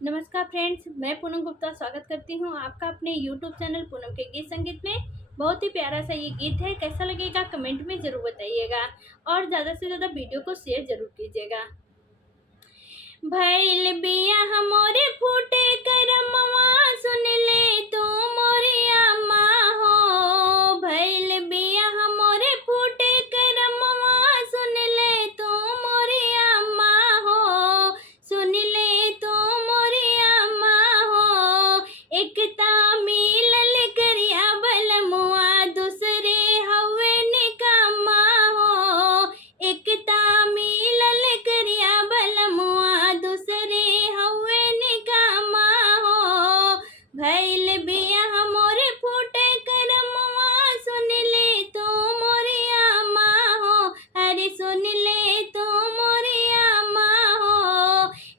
नमस्कार फ्रेंड्स, मैं पूनम गुप्ता स्वागत करती हूँ आपका अपने यूट्यूब चैनल पूनम के गीत संगीत में। बहुत ही प्यारा सा ये गीत है, कैसा लगेगा कमेंट में ज़रूर बताइएगा और ज़्यादा से ज़्यादा वीडियो को शेयर ज़रूर कीजिएगा। भइल बिया हमरे फूटे करमवा, सुन ले तू मोरिया माँ हो। भइल बिया हमरे फूटे करमवा, सुन ले तू मोरिया माँ हो। सुन ले तू मोरिया माँ हो। एकता मिलल करिया बलमुआ, दूसरे हवे निकम्मा हो। एकता मिलल करिया बलमुआ, दूसरे हवे निकम्मा हो। भइल बिया हमरे फूटे करमवा, सुन ले तू मोरिया माँ हो। अरे सुन ले तू मोरिया माँ हो।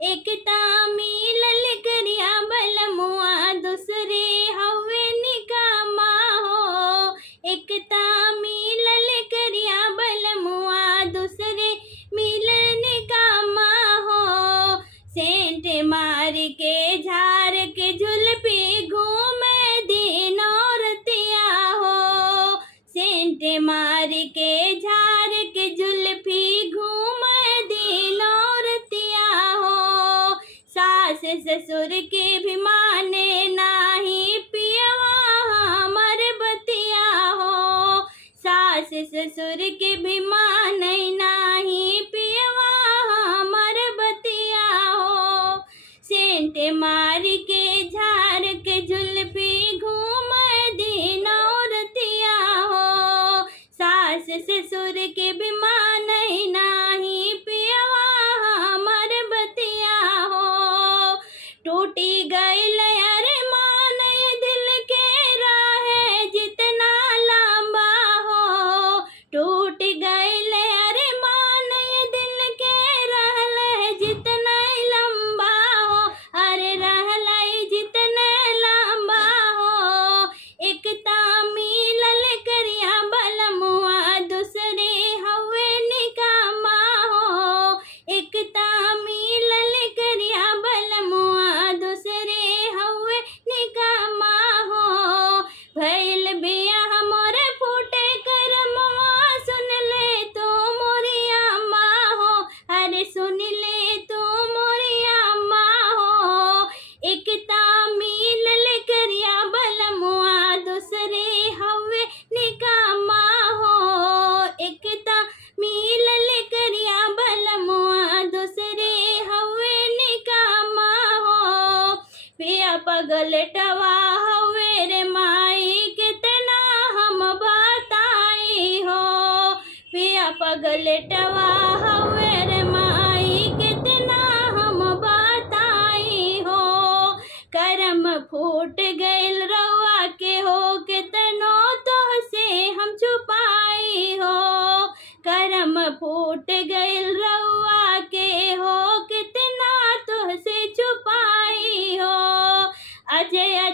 एकता मिलल करिया बलमुआ, दूसरे हवे निकम्मा हो। एकता मिलल करिया बलमुआ, दूसरे मिलन निकम्मा हो। सेंट मार के झार के जुल्फी घूमे दिन औरतिया हो। सेंट मार के झार के जुल्फी घूमे दिन औरतिया हो। सास ससुर के भी माने नाही पियवा हमर बतिया हो। सास ससुर के भी माने नाही पियवा हमर बतिया हो। सेंट मार के झार के जुल्फी घूमे दिन औरतिया हो। सास ससुर के भी माने नाही पियवा हमर बतिया हो। टूटी गइल अरे मान ये दिल के राहे जितना लंबा हो। टूट गइल अरे मान ये दिल के रहल जितना लंबा हो। अरे रहल जितना लंबा हो। एकता मिलल करिया बलमुआ, दूसरे हवे निकम्मा हो। एकता मिलल करिया बलमुआ, दूसरे हवे निकम्मा हो। भइल बिया हमरे फूटे करमवा, सुन ले तू मोरिया माँ हो। अरे सुन ले तू मोरिया माँ हो। एकता मिलल करिया बलमुआ, दूसरे हवे निकम्मा हो। एकता मिलल करिया बलमुआ, दूसरे हवे निकम्मा हो। पिया पगलटवा हवे रे माई, कितना हम बताई हो। पिया पगलटवा हवे रे माई, कितना हम बताई हो। करम फूट गइल रउआ के हो, कितनो तोहसे हम छुपाई हो। करम फूट गइल रउआ के हो, कितना तोहसे छुपाई हो। अजय